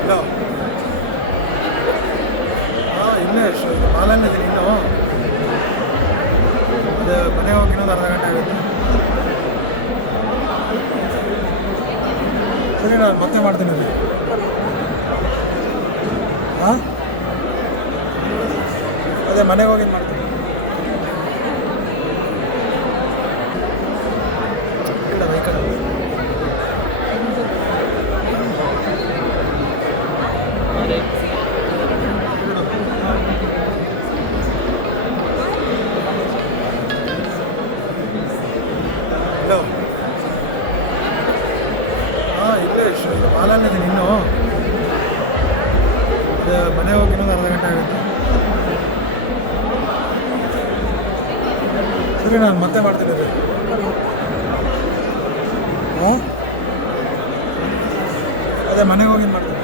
ಇಲ್ಲ. ಇಲ್ಲೇ ಅರ್ಧ ಗಂಟೆ ಸರಿ ನಾನು ಮತ್ತೆ ಮಾಡ್ತೀನಿ ಅದು ಅದೇ ಮನೆಗೆ ಹೋಗಿ ಮಾಡ್ತೀನಿ. ಹಲೋ ಹಾಂ, ಇಲ್ಲೇ ಮಾಲಲ್ಲಿದ್ದೀನಿ ಇನ್ನೂ ಅದು ಮನೆ ಹೋಗಿ ಇನ್ನೊಂದು ಅರ್ಧ ಗಂಟೆ ಆಗುತ್ತೆ. ಸರಿ, ನಾನು ಮತ್ತೆ ಮಾಡ್ತೀನಿ ಹಾಂ? ಅದೇ ಮನೆಗೆ ಹೋಗಿ ಮಾಡ್ತೀನಿ.